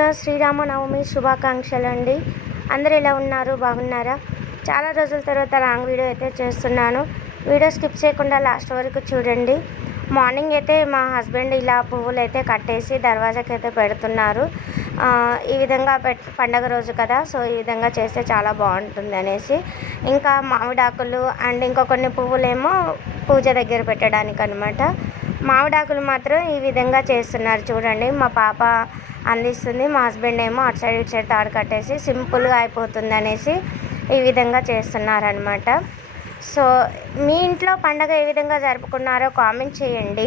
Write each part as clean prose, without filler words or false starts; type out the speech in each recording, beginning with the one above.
ముందుగా శ్రీరామనవమి శుభాకాంక్షలు అండి. అందరూ ఎలా ఉన్నారు? బాగున్నారా? చాలా రోజుల తర్వాత లాంగ్ వీడియో అయితే చేస్తున్నాను. వీడియో స్కిప్ చేయకుండా లాస్ట్ వరకు చూడండి. మార్నింగ్ అయితే మా హస్బెండ్ ఇలా పువ్వులు అయితే కట్టేసి దర్వాజాకి అయితే పెడుతున్నారు. ఈ విధంగా పండగ రోజు కదా, సో ఈ విధంగా చేస్తే చాలా బాగుంటుంది అనేసి. ఇంకా మామిడాకులు అండ్ ఇంకా కొన్ని పువ్వులేమో పూజ దగ్గర పెట్టడానికి అనమాట. మామిడాకులు మాత్రం ఈ విధంగా చేస్తున్నారు చూడండి. మా పాప అందిస్తుంది, మా హస్బెండ్ ఏమో అటు సైడ్ ఇటు సైడ్ తాడు కట్టేసి సింపుల్గా అయిపోతుంది అనేసి ఈ విధంగా చేస్తున్నారనమాట. సో మీ ఇంట్లో పండగ ఏ విధంగా జరుపుకున్నారో కామెంట్ చేయండి.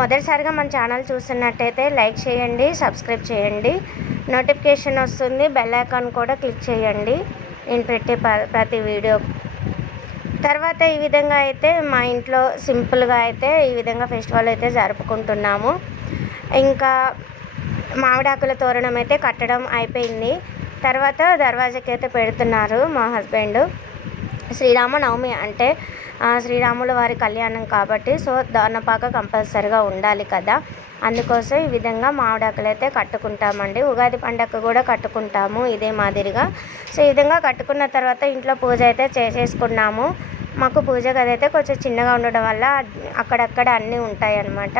మొదటిసారిగా మన ఛానల్ చూస్తున్నట్టయితే లైక్ చేయండి, సబ్స్క్రైబ్ చేయండి, నోటిఫికేషన్ వస్తుంది, బెల్ ఐకాన్ కూడా క్లిక్ చేయండి నేను పెట్టే ప్రతి వీడియో. తర్వాత ఈ విధంగా అయితే మా ఇంట్లో సింపుల్గా అయితే ఈ విధంగా ఫెస్టివల్ అయితే జరుపుకుంటున్నాము. ఇంకా మామిడాకుల తోరణం అయితే కట్టడం అయిపోయింది. తర్వాత దర్వాజాకి అయితే పెడుతున్నారు మా హస్బెండ్. శ్రీరామనవమి అంటే శ్రీరాముల వారి కళ్యాణం కాబట్టి సో దోరణపాక కంపల్సరిగా ఉండాలి కదా, అందుకోసం ఈ విధంగా మామిడాకులు అయితే కట్టుకుంటామండి. ఉగాది పండగ కూడా కట్టుకుంటాము ఇదే మాదిరిగా. సో ఈ విధంగా కట్టుకున్న తర్వాత ఇంట్లో పూజ అయితే చేసేసుకున్నాము. మాకు పూజ గది అయితే కొంచెం చిన్నగా ఉండడం వల్ల అక్కడక్కడ అన్నీ ఉంటాయి అన్నమాట.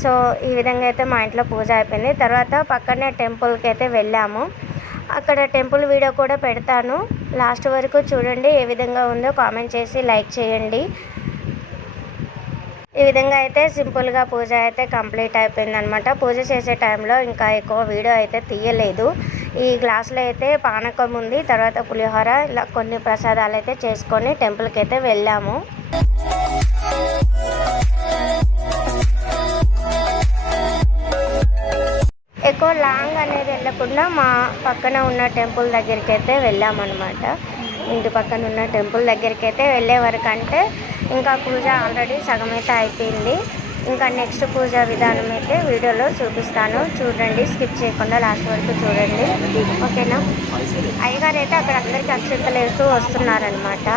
సో ఈ విధంగా అయితే మా ఇంట్లో పూజ అయిపోయింది. తర్వాత పక్కనే టెంపుల్కి అయితే వెళ్ళాము. అక్కడ టెంపుల్ వీడియో కూడా పెడతాను, లాస్ట్ వరకు చూడండి. ఏ విధంగా ఉందో కామెంట్ చేసి లైక్ చేయండి. ఈ విధంగా అయితే సింపుల్గా పూజ అయితే కంప్లీట్ అయిపోయింది అనమాట. పూజ చేసే టైంలో ఇంకా ఎక్కువ వీడియో అయితే తీయలేదు. ఈ గ్లాసులో అయితే పానకం ఉంది, తర్వాత పులిహోర, ఇలా కొన్ని ప్రసాదాలు అయితే చేసుకొని టెంపుల్కి అయితే వెళ్ళాము. ఎక్కువ లాంగ్ అనేది వెళ్ళకుండా మా పక్కన ఉన్న టెంపుల్ దగ్గరికి అయితే వెళ్ళామన్నమాట. ఇంటి పక్కన ఉన్న టెంపుల్ దగ్గరికి అయితే వెళ్ళే వరకు అంటే ఇంకా పూజ ఆల్రెడీ సగం అయితే అయిపోయింది. ఇంకా నెక్స్ట్ పూజ విధానం అయితే వీడియోలో చూపిస్తాను, చూడండి. స్కిప్ చేయకుండా లాస్ట్ వరకు చూడండి, ఓకేనా. అయ్యగారు అయితే అక్కడ అందరికీ అక్షంతలు వేస్తూ వస్తున్నారనమాట.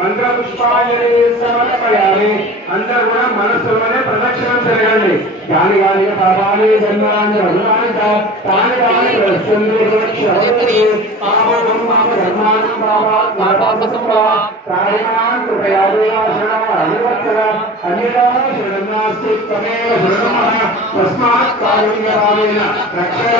మంత్రపుష్పాంజలి సమర్పయామి. అందరూ కూడా మనస్సులోనే ప్రదక్షిణం జరగండి. గాని గాని పాపాని జన్మాని అభిమానిత తాని తాని ప్రశ్నంది పాపం పాప ధర్మానం పాప సంభవ కాయమాన్ కృపయా దేవాశన అనివత్సర అన్యదా శరణా नास्ति त्वमेव शरणमः तस्मात् कारुण्यभावेन रक्षय